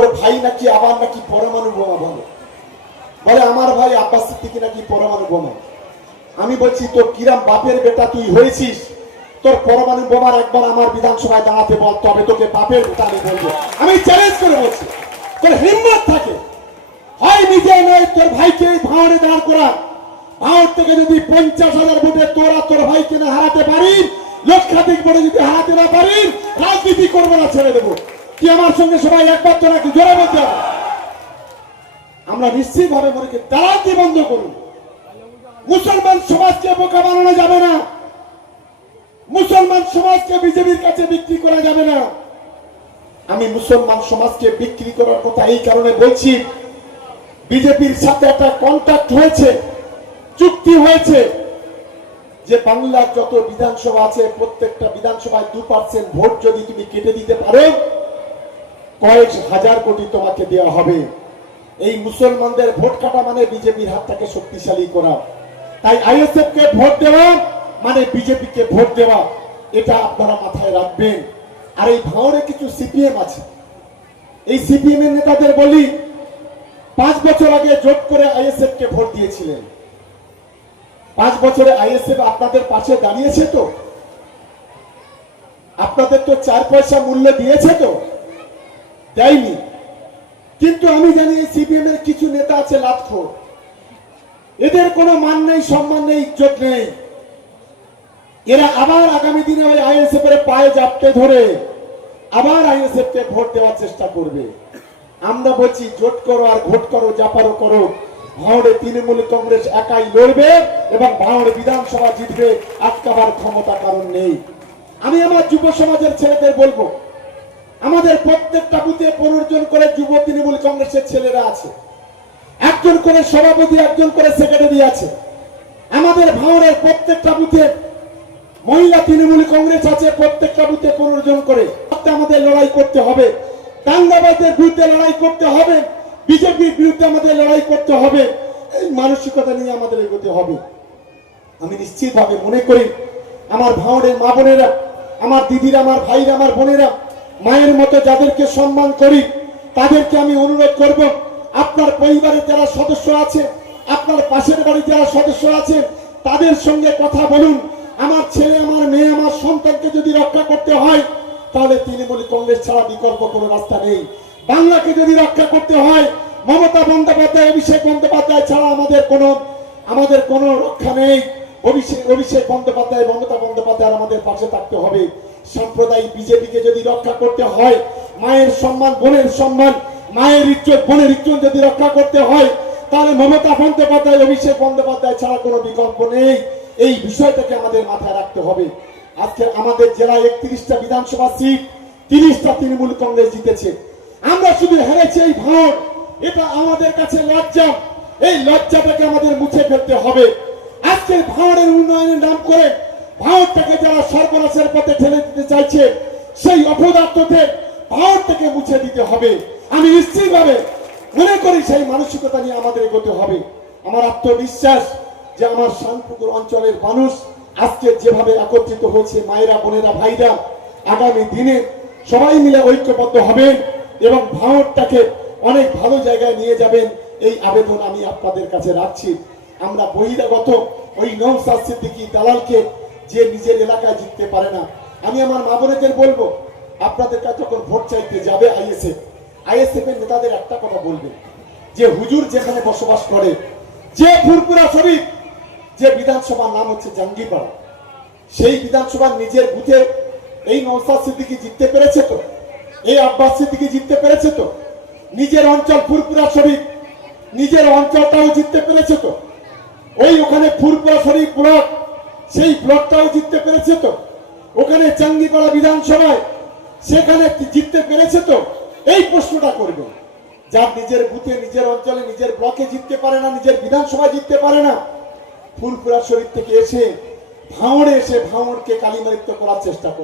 ওর ভাই নাকি আবার নাকি পরমাণু বোমা বলে বলে, আমার ভাই আব্বাস সিদ্দিকি নাকি পরমাণু বোমা? আমি বলছি, তোর কিরাম বাপের বেটা তুই হয়েছিস? তোর পরমাণু বোমার একবার আমার বিধানসভায় দাঁড়াতে বল, তবে তোকে বাপের বেটা আমি বলব। আমি চ্যালেঞ্জ করে বলছি, তোর হিম্মত থাকে। হয় নিজে নয়, তোর ভাইকে ভাঁড়ে দাঁড় করা ভাঁড় থেকে যদি পঞ্চাশ হাজার ভোটে তোরা তোর ভাইকে না হারাতে পারি লক্ষাধিক ভোটে যদি হারাতে না পারি রাজনীতি করব না, ছেড়ে দেবো। কি আমার সঙ্গে সবাই একবার তোরা কি জোরে বলতে হবে। আমরা নিশ্চিত ভাবে মনে করি দালালকে বন্ধ করুন মুসলমান সমাজকে বোকা বানানো যাবে না। মুসলমান সমাজকে বিজেপির কাছে বিক্রি করা যাবে না। আমি মুসলমান সমাজকে বিক্রি করার কথা এই কারণে বলছি, বিজেপির সাথে একটা কন্ট্যাক্ট হয়েছে, চুক্তি হয়েছে যে বাংলার যত বিধানসভা আছে, প্রত্যেকটা বিধানসভায় দু পার্সেন্ট ভোট যদি তুমি কেটে দিতে পারো কয়েক হাজার কোটি তোমাকে দেওয়া হবে। এই মুসলমানদের ভোট কাটা মানে বিজেপির হাতটাকে শক্তিশালী করা। তাই আইএসএফ কে ভোট দেওয়া মানে বিজেপিকে ভোট দেওয়া, এটা আপনারা মাথায় রাখবেন। আর এই ভাঁড়ে কিছু সিপিএম আছে। এই সিপিএম এর নেতাদের বলি, পাঁচ বছর আগে জোট করে আইএসএফ কে ভোট দিয়েছিলেন। পাঁচ বছরে আইএসএফ আপনাদের পাশে দাঁড়িয়েছে তো? আপনাদের তো চার পয়সা মূল্য দিয়েছে তো? দেয়নি। কিন্তু আমি জানি সিপিএম এর কিছু নেতা আছে লাতখোর। এদের কোনো মান নেই, সম্মান নেই, ইজ্জত নেই। এরা আবার আগামী দিনে ওই আইএসএফ এর পায়ে জাপটে ধরে আবার আইএসএফ কে ভোট দেওয়ার চেষ্টা করবে। আমরা বলছি, জোট করো আর ভোট করো জাপারো করো। ভাঁড়ে তৃণমূল কংগ্রেস একাই লড়বে এবং ভাঁড়ে বিধানসভা জিতবে। আটকাবার ক্ষমতা কারণ নেই। আমি আমার যুব সমাজের ছেলেদের বলব আমাদের প্রত্যেকটা বুথে পনেরো জন করে যুব তৃণমূল কংগ্রেসের ছেলেরা আছে। একজন করে সভাপতি, একজন করে সেক্রেটারি আছে। আমাদের ভাঙড়ের প্রত্যেকটা বুথে মহিলা তৃণমূল কংগ্রেস আছে, প্রত্যেকটা বুথে পনেরো জন করে। আমাদের লড়াই করতে হবে। দাঙ্গাবাজের বিরুদ্ধে লড়াই করতে হবে। বিজেপির বিরুদ্ধে আমাদের লড়াই করতে হবে। এই মানসিকতা নিয়ে আমাদের এগোতে হবে। আমি নিশ্চিতভাবে মনে করি, আমার ভাঁড়ের মা বোনেরা, আমার দিদিরা, আমার ভাইরা, আমার বোনেরা মায়ের মতো যাদেরকে সম্মান করি, তাদেরকে আমি অনুরোধ করব, আপনার পরিবারের যারা সদস্য আছে, আপনার পাশের বাড়ির যারা সদস্য আছে, তাদের সঙ্গে কথা বলুন। আমার ছেলে, আমার মেয়ে, আমার সন্তানকে যদি রক্ষা করতে হয়, তাহলে তৃণমূল কংগ্রেস ছাড়া বিকল্প কোনো রাস্তা নেই। বাংলাকে যদি রক্ষা করতে হয়, মমতা বন্দ্যোপাধ্যায়, অভিষেক বন্দ্যোপাধ্যায় ছাড়া আমাদের কোনো আমাদের কোনো রক্ষা নেই। অভিষেক অভিষেক বন্দ্যোপাধ্যায়, মমতা বন্দ্যোপাধ্যায় আমাদের পাশে থাকতে হবে। সাম্প্রদায়িক বিজেপিকে যদি রক্ষা করতে হয়, মায়ের সম্মান, বোনের সম্মান, মায়ের ইজ্জত, বোনের ইজ্জত যদি রক্ষা করতে হয়, তাহলে মমতা বন্দ্যোপাধ্যায়, অভিষেক বন্দ্যোপাধ্যায় ছাড়া কোনো বিকল্প নেই। এই বিষয়টাকে আমাদের মাথায় রাখতে হবে। আজকে আমাদের জেলায় একত্রিশটা বিধানসভা সিট, তিরিশটা তৃণমূল কংগ্রেস জিতেছে। আমরা শুধু হেরেছি এই ভাঁড় এটা আমাদের কাছে লজ্জা। এই লজ্জাটাকে আমাদের মুছে ফেলতে হবে। আজকে ভাঁড়ের উন্নয়নের নাম করে ভারতটাকে যারা সর্বনাশের পথে ঠেলে দিতে চাইছে, সেই অপদার্থদের ভারত থেকে মুছে দিতে হবে। আমি নিশ্চিতভাবে মনে করি সেই মানসিকতা নিয়ে আমাদের এগোতে হবে। আমার আত্মবিশ্বাস যে আমার শানপুকুর অঞ্চলের মানুষ আজকে যেভাবে একত্রিত হয়েছে, মায়েরা, বোনেরা, ভাইরা, আগামী দিনে সবাই মিলে ঐক্যবদ্ধ হবেন এবং ভারতটাকে অনেক ভালো জায়গায় নিয়ে যাবেন, এই আবেদন আমি আপনাদের কাছে রাখছি। আমরা বহিরাগত ওই নৌসাদ সিদ্দিকী দালালকে যে নিজের এলাকায় জিততে পারে না, আমি আমার মা বোনেদের বলব, আপনাদের কাছে যখন ভোট চাইতে যাবে আইএসএফ আইএসএফ এর নেতাদের একটা কথা বলবে যে হুজুর যেখানে বসবাস করে, যে ফুরপুরা শরীফ, যে বিধানসভার নাম হচ্ছে জাঙ্গিপাড়া সেই বিধানসভার নিজের বুথে এই নৌসাদ সিদ্দিকি জিততে পেরেছে তো? এই আব্বাস সিদ্দিকি জিততে পেরেছে তো? নিজের অঞ্চল ফুরপুরা শরীফ, নিজের অঞ্চলটাও জিততে পেরেছে তো? ওই ওখানে ফুরপুরা শরীফ ব্লক সেই ব্লকটাও জিততে পেরেছে তো। ওখানে চাঙ্গিপাড়া বিধানসভায় সেখানে জিততে পেরেছে তো। এই প্রশ্নটা করবে। যার নিজের বুথে, নিজের অঞ্চলে, নিজের ব্লকে জিততে পারে না, নিজের বিধানসভায় জিততে পারে না ফুলপুরা শরীর থেকে এসে ভাঁড়ে এসে ভাঁড়কে কালিমালিপ্ত করার চেষ্টা করে